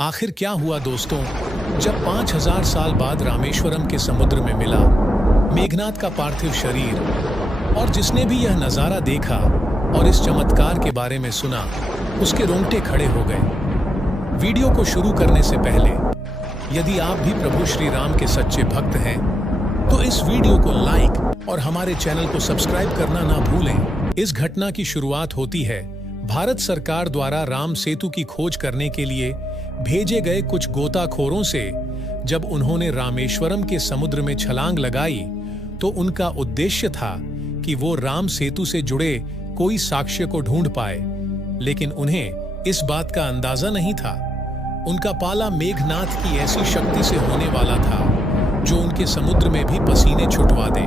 आखिर क्या हुआ दोस्तों, जब 5000 साल बाद रामेश्वरम के समुद्र में मिला मेघनाथ का पार्थिव शरीर, और जिसने भी यह नज़ारा देखा और इस चमत्कार के बारे में सुना, उसके रोंगटे खड़े हो गए। वीडियो को शुरू करने से पहले यदि आप भी प्रभु श्री राम के सच्चे भक्त हैं तो इस वीडियो को लाइक और हमारे चैनल को सब्सक्राइब करना ना भूलें। इस घटना की शुरुआत होती है भारत सरकार द्वारा राम सेतु की खोज करने के लिए भेजे गए कुछ गोताखोरों से। जब उन्होंने रामेश्वरम के समुद्र में छलांग लगाई तो उनका उद्देश्य था कि वो राम सेतु से जुड़े कोई साक्ष्य को ढूंढ पाए, लेकिन उन्हें इस बात का अंदाजा नहीं था उनका पाला मेघनाथ की ऐसी शक्ति से होने वाला था जो उनके समुद्र में भी पसीने छुटवा दे।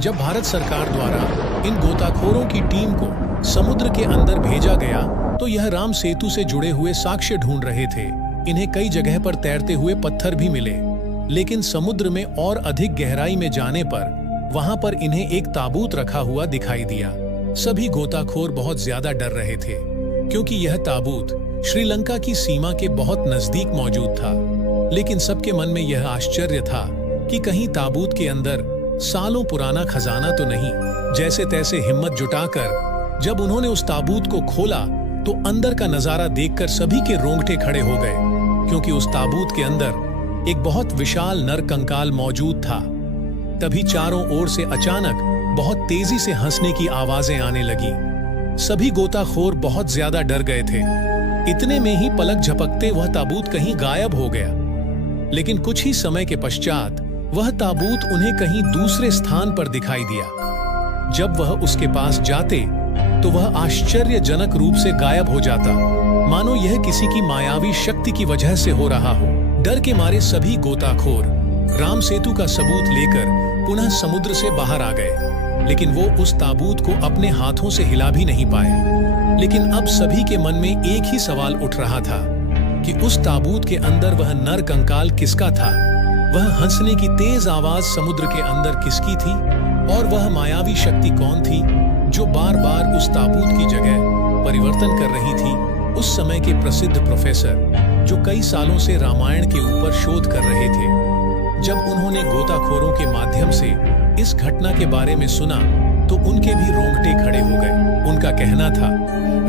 जब भारत सरकार द्वारा इन गोताखोरों की टीम को समुद्र के अंदर भेजा गया तो यह राम सेतु से जुड़े हुए साक्ष्य ढूंढ रहे थे। इन्हें कई जगह पर तैरते हुए पत्थर भी मिले, लेकिन समुद्र में और अधिक गहराई में जाने पर वहां पर इन्हें एक ताबूत रखा हुआ दिखाई दिया। सभी गोताखोर बहुत ज्यादा डर रहे थे क्योंकि यह ताबूत श्रीलंका की सीमा के बहुत नजदीक मौजूद था। लेकिन सबके मन में यह आश्चर्य था कि कहीं ताबूत के अंदर सालों पुराना खजाना तो नहीं। जैसे तैसे हिम्मत जुटाकर जब उन्होंने उस ताबूत को खोला तो अंदर का नजारा देखकर सभी के रोंगटे खड़े हो गए, क्योंकि उस ताबूत के अंदर एक बहुत विशाल नर कंकाल मौजूद था। तभी चारों ओर से अचानक बहुत तेजी से हंसने की आवाजें आने लगी। सभी गोताखोर बहुत ज्यादा डर गए थे। इतने में ही पलक झपकते वह ताबूत कहीं गायब हो गया। लेकिन कुछ ही समय के पश्चात वह ताबूत उन्हें कहीं दूसरे स्थान पर दिखाई दिया। जब वह उसके पास जाते तो वह आश्चर्यजनक रूप से गायब हो जाता, मानो यह किसी की मायावी शक्ति की वजह से हो रहा हो। डर के मारे सभी गोताखोर राम सेतु का सबूत लेकर पुनः समुद्र से बाहर आ गए, लेकिन वो उस ताबूत को अपने हाथों से हिला भी नहीं पाए। लेकिन अब सभी के मन में एक ही सवाल उठ रहा था कि उस ताबूत के अंदर वह नर कंकाल किसका था, वह हंसने की तेज आवाज समुद्र के अंदर किसकी थी, और वह मायावी शक्ति कौन थी जो बार बार उस ताबूत की जगह परिवर्तन कर रही थी। उस समय के प्रसिद्ध प्रोफेसर जो कई सालों से रामायण के ऊपर शोध कर रहे थे, जब उन्होंने गोताखोरों के माध्यम से इस घटना के बारे में सुना तो उनके भी रोंगटे खड़े हो गए। उनका कहना था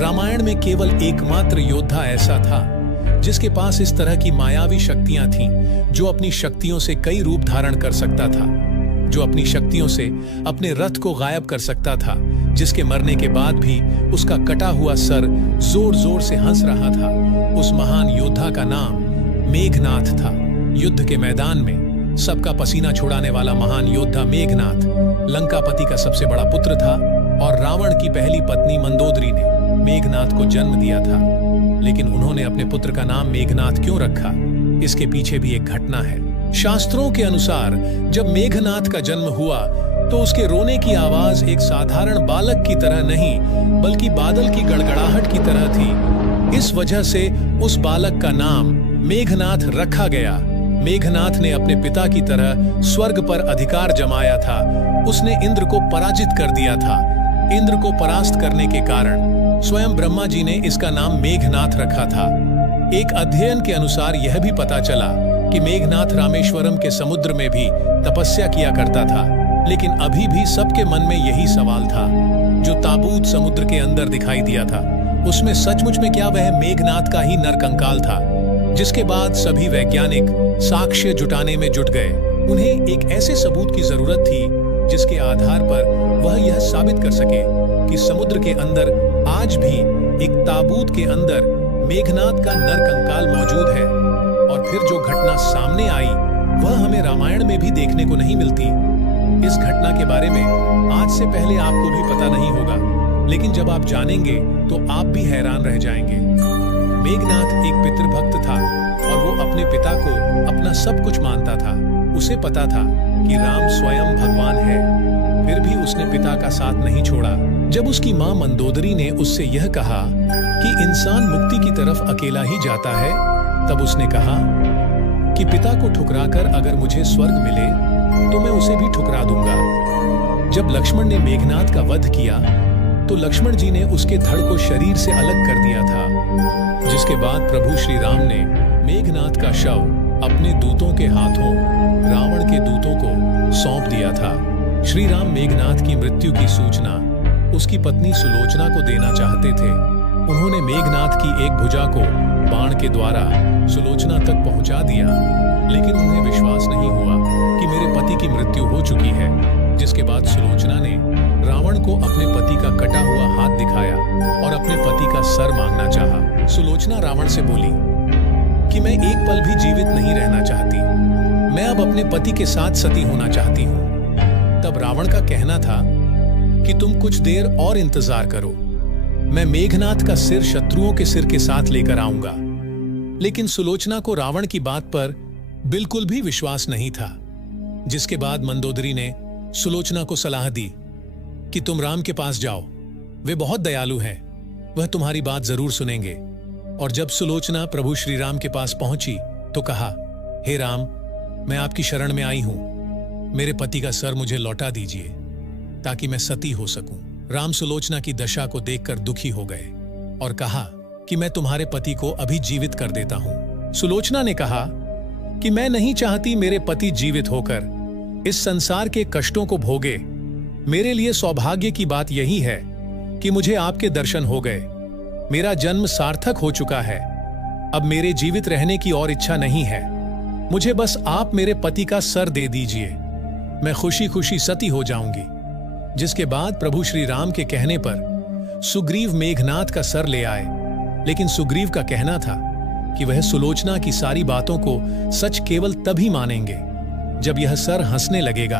रामायण में केवल एकमात्र योद्धा ऐसा था जिसके पास इस तरह की मायावी शक्तियां थीं, जो अपनी शक्तियों से कई रूप धारण कर सकता था, जो अपनी शक्तियों से अपने रथ को गायब कर सकता था, जिसके मरने के बाद भी उसका कटा हुआ सर जोर जोर से हंस रहा था। उस महान योद्धा का नाम मेघनाथ था। युद्ध के मैदान में सबका पसीना छुड़ाने वाला महान योद्धा मेघनाथ लंकापति का सबसे बड़ा पुत्र था, और रावण की पहली पत्नी मंदोदरी ने मेघनाथ को जन्म दिया था। लेकिन उन्होंने अपने पुत्र का नाम मेघनाथ क्यों रखा, इसके पीछे भी एक घटना है। शास्त्रों के अनुसार जब मेघनाथ का जन्म हुआ तो उसके रोने की आवाज एक साधारण बालक की तरह नहीं, बल्कि बादल की गड़गड़ाहट की तरह थी। इस वजह से उस बालक का नाम मेघनाथ रखा गया। मेघनाथ ने अपने पिता की तरह स्वर्ग पर अधिकार जमाया था। उसने इंद्र को पराजित कर दिया था। इंद्र को परास्त करने के कारण स्वयं ब्रह्मा जी ने इसका नाम मेघनाथ रखा था। एक अध्ययन के अनुसार यह भी पता चला कि मेघनाथ रामेश्वरम के समुद्र में भी तपस्या किया करता था। लेकिन अभी भी सबके मन में यही सवाल था, जो ताबूत समुद्र के अंदर दिखाई दिया था, उसमें सचमुच में क्या वह मेघनाथ का ही नरकंकाल था। जिसके बाद सभी वैज्ञानिक साक्ष्य जुटाने में जुट गए। उन्हें एक ऐसे सबूत की जरूरत थी जिसके आधार पर वह यह साबित कर सके कि समुद्र के अंदर आज भी एक ताबूत के अंदर मेघनाथ का नरकंकाल मौजूद है। और फिर जो घटना सामने आई वह हमें रामायण में भी देखने को नहीं मिलती। इस घटना के बारे में आज से पहले आपको भी पता नहीं होगा, लेकिन जब आप जानेंगे तो आप भी हैरान रह जाएंगे। मेघनाथ एक पितृभक्त था और वो अपने पिता को अपना सब कुछ मानता था। उसे पता था कि राम स्वयं भगवान है, फिर भी उसने पिता का साथ नहीं छोड़ा। जब उसकी मां मंदोदरी ने उससे यह कहा कि इंसान मुक्ति की तरफ अकेला ही जाता है, तब उसने कहा कि पिता को ठुकराकर अगर मुझे स्वर्ग मिले तो मैं उसे भी ठुकरा दूंगा। जब लक्ष्मण ने मेघनाथ का वध किया तो लक्ष्मण जी ने उसके धड़ को शरीर से अलग कर दिया था, जिसके बाद प्रभु श्री राम ने मेघ शव अपने दूतों के हाथों रावण के दूतों को सौंप दिया था। श्री राम मेघनाद की मृत्यु की सूचना उसकी पत्नी सुलोचना को देना चाहते थे। उन्होंने मेघनाद की एक भुजा को बाण के द्वारा सुलोचना तक पहुंचा दिया, लेकिन उन्हें विश्वास नहीं हुआ कि मेरे पति की मृत्यु हो चुकी है। जिसके बाद सुलोचना ने रावण को अपने पति का कटा हुआ हाथ दिखाया और अपने पति का सर मांगना चाहा। सुलोचना रावण से बोली कि मैं एक पल भी जीवित नहीं रहना चाहती, मैं अब अपने पति के साथ सती होना चाहती हूँ। तब रावण का कहना था कि तुम कुछ देर और इंतजार करो, मैं मेघनाद का सिर शत्रुओं के सिर के साथ लेकर आऊंगा। लेकिन सुलोचना को रावण की बात पर बिल्कुल भी विश्वास नहीं था। जिसके बाद मंदोदरी ने सुलोचना को सलाह दी कि तुम राम के पास जाओ, वे बहुत दयालु हैं, वह तुम्हारी बात जरूर सुनेंगे। और जब सुलोचना प्रभु श्री राम के पास पहुंची तो कहा, हे राम, मैं आपकी शरण में आई हूं, मेरे पति का सर मुझे लौटा दीजिए ताकि मैं सती हो सकूं। राम सुलोचना की दशा को देखकर दुखी हो गए और कहा कि मैं तुम्हारे पति को अभी जीवित कर देता हूं। सुलोचना ने कहा कि मैं नहीं चाहती मेरे पति जीवित होकर इस संसार के कष्टों को भोगे। मेरे लिए सौभाग्य की बात यही है कि मुझे आपके दर्शन हो गए, मेरा जन्म सार्थक हो चुका है। अब मेरे जीवित रहने की और इच्छा नहीं है, मुझे बस आप मेरे पति का सर दे दीजिए, मैं खुशी खुशी सती हो जाऊंगी। जिसके बाद प्रभु श्री राम के कहने पर सुग्रीव मेघनाद का सर ले आए, लेकिन सुग्रीव का कहना था कि वह सुलोचना की सारी बातों को सच केवल तभी मानेंगे जब यह सर हंसने लगेगा